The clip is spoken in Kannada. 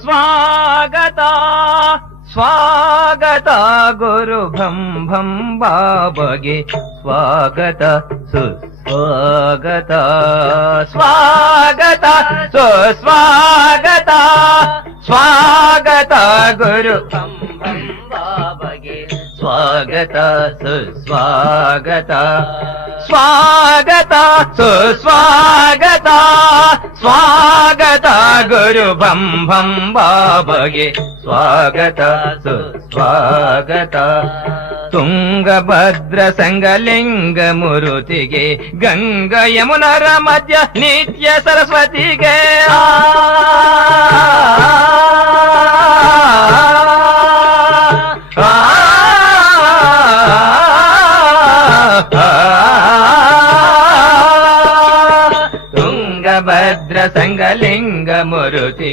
ಸ್ವಾಗತ ಸ್ವಾಗತ ಗುರು ಭಂ ಭಂ ಬಾಬಗೆ ಸ್ವಾಗತ ಸುಸ್ವಾಗತ ಸ್ವಾಗತ ಸುಸ್ವಾಗತ ಸ್ವಾಗತ ಗುರು ಭಂ ಭಂ ಬಾಬಗೆ ಸ್ವಾಗತ ಸುಸ್ವಾಗತ ಸ್ವಾಗತ ಸುಸ್ವಾಗತ ಸ್ವಾಗತ ಗುರು ಭಂ ಭಂ ಬಾಬಗೆ ಸ್ವಾಗತ ಸುಸ್ವಾಗತ ತುಂಗಭದ್ರ ಸಂಗಲಿಂಗ ಮುರುತಿಗೆ ಗಂಗಾ ಯಮುನರ ಮಧ್ಯ ನಿತ್ಯ ಸರಸ್ವತಿಗೆ ತುಂಗಭದ್ರ ಸಂಗಲಿಂಗ ಮುರುತಿಗೆ